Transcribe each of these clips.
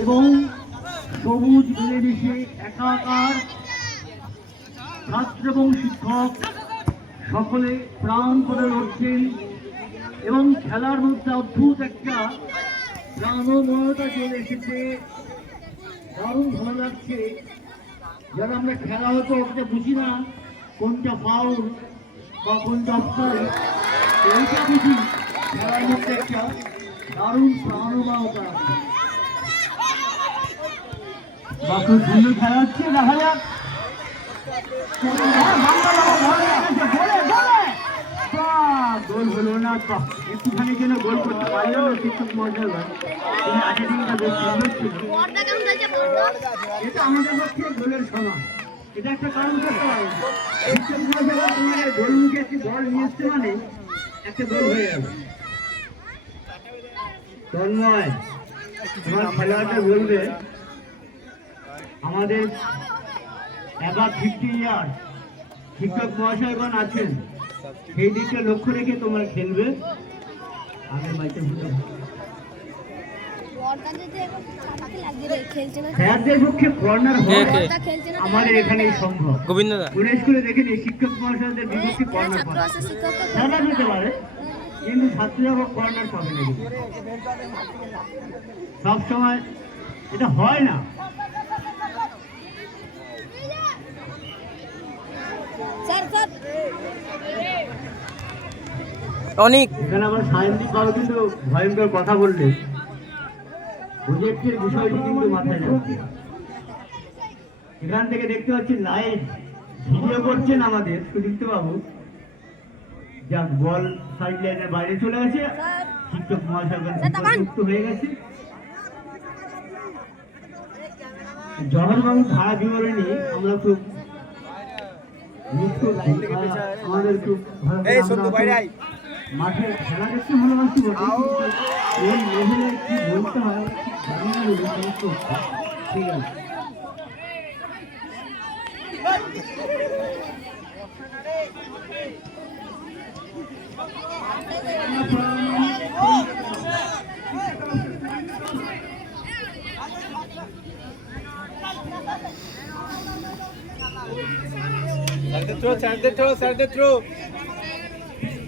এবং সবুজ মিলেমিশে একাকার ছাত্র এবং শিক্ষক সকলে প্রাণ করে লড়ছেন এবং খেলার মধ্যে অদ্ভুত একটা প্রাণময়তা চলে এসেছে। দারুণ ভালো লাগছে। যারা আমরা খেলা হতো ওটা বুঝি না, কোনটা ফাউল বা কোনটা অফসাইড এইটা বুঝি। খেলার মধ্যে একটা দারুণ প্রাণময়তা আছে। বা সুন্দর খেলা হচ্ছে দেখা যাক। গোলে, হলো না একটুখানি যেন গোল করতে পারল না শিক্ষক মহাশয় তিনি আটাটিংটা বেশ সুন্দর ছিল। এটা আমাদের পক্ষে গোলের সমান এটা একটা কারণ করতে পারে। শিক্ষক মহাশয় তোমার গোল মুখে একটি বল নিয়ে মানে একটা গোল হয়ে গেল। তন্ময় তোমার খেলোয়াড়টা বলবে আমাদের এবার ফিফটি ইয়ার শিক্ষক মহাশয়গণ আছেন। সেই দিকটা লক্ষ্য রেখে তোমরা খেলবে। আগের না আমাদের এখানেই সম্ভব। গোবিন্দ স্কুলে দেখেনি শিক্ষক মহাশয়দের কর্নার খেলা পারে কিন্তু ছাত্রীরা কর্নার পাবে না। কিন্তু। সব সময় এটা হয় না। অনেক কিন্তু ভয়ঙ্কর কথা বললে প্রজেক্টের বিষয়টি কিন্তু মাথায় রাখবে এখান থেকে দেখতে পাচ্ছি লাইভ ভিডিও করছেন আমাদের সুদীপ্ত বাবু যাক বল সাইড লাইনের বাইরে চলে গেছে শিক্ষক মহাশয় যুক্ত হয়ে গেছে জহরবাবু ধারা বিবরণী আমরা খুব আমাদের খুব এই। মাঠে খেলা দেখতে ভালোবাসি কিন্তু লেভেলে কি বলতে হয় জানি না ঠিক আছে। স্যারদের থ্রো স্যারদের থ্রো স্যারদের থ্রো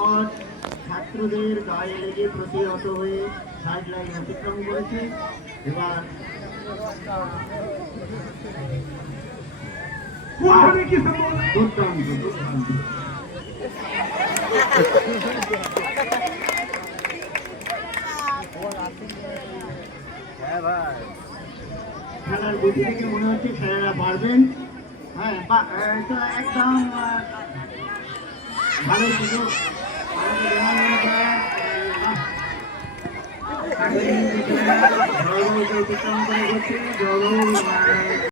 আর ছাত্রদের গায়ে লেগে প্রতিহত হয়ে সাইড লাইন অতিক্রম করেছে। এবার খেলার গতি থেকে মনে হচ্ছে খেলারা পারবেন হ্যাঁ একদম ভালো অতিক্রম করে আহ,